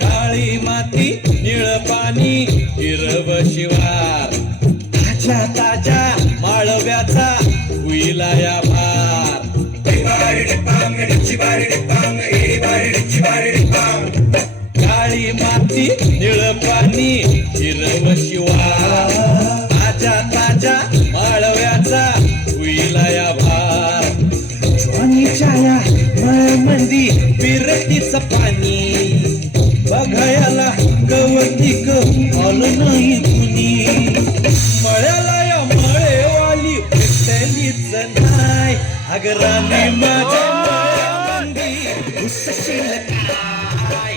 काळी माती निळ पाणी हिरव शिवार ताज्या ताज्या माळव्याचा हुईला या भार काळी माती निळ पाणी हिरव शिवार ताज्या ताज्या माळव्याचा हुईला या भार ज्वानीच्या या मळमंदी विरतीचं पाणी बघायला गवतिक आलं नाही कुणी मळ्याला या मळेवाली भेटलीच नाही अगराने माझ्या मळ्यामंदी घुसशील काय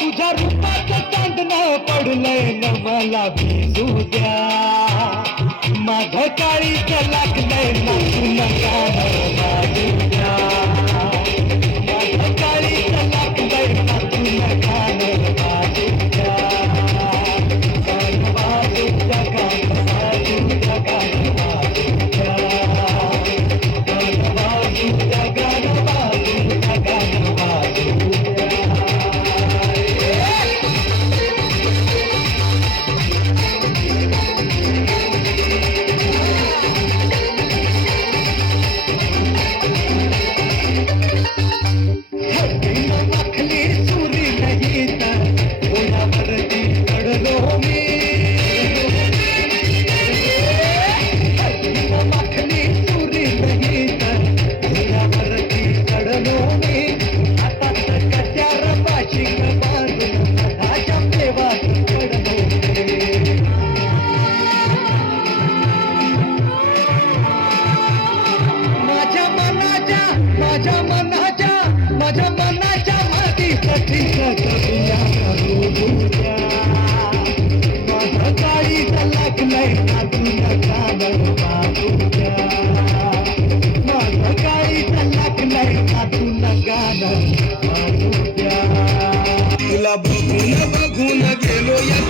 तुझ्या रूपाचं चांदणं पडलंय न मला भिजू द्या माझं काळीच लागलंय ना तुला गाणं वाजू द्या माझं काळीच लागलंय ना तुला गाणं वाजू द्या गाणं वाजू द्या गाणं वाजू द्या गाणं वाजू द्या गाणं वाजू द्या गाणं वाजू द्या गाणं वाजू द्या माझ्या मनाच्या मातीसाठी सगळ्या करू द्या माझं काळीच लागलंय ना तुला गाणं वाजू द्या माझं काळीच लागलंय ना तुला गाणं वाजू द्या तुला बघून बघून गेलो या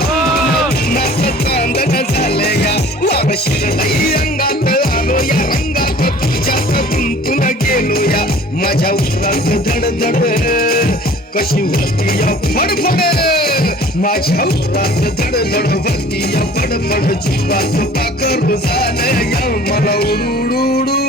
नाचं चांदण झालं या लाल शिरलाई रंगात आलो या रंगात तुझ्यात गुंतून गेलो या माझ्या उरात धडधड कशी होती या फडफड माझ्या उरात धडधड होती या फडफड जीवाचं पाखरू झालं या मला उडू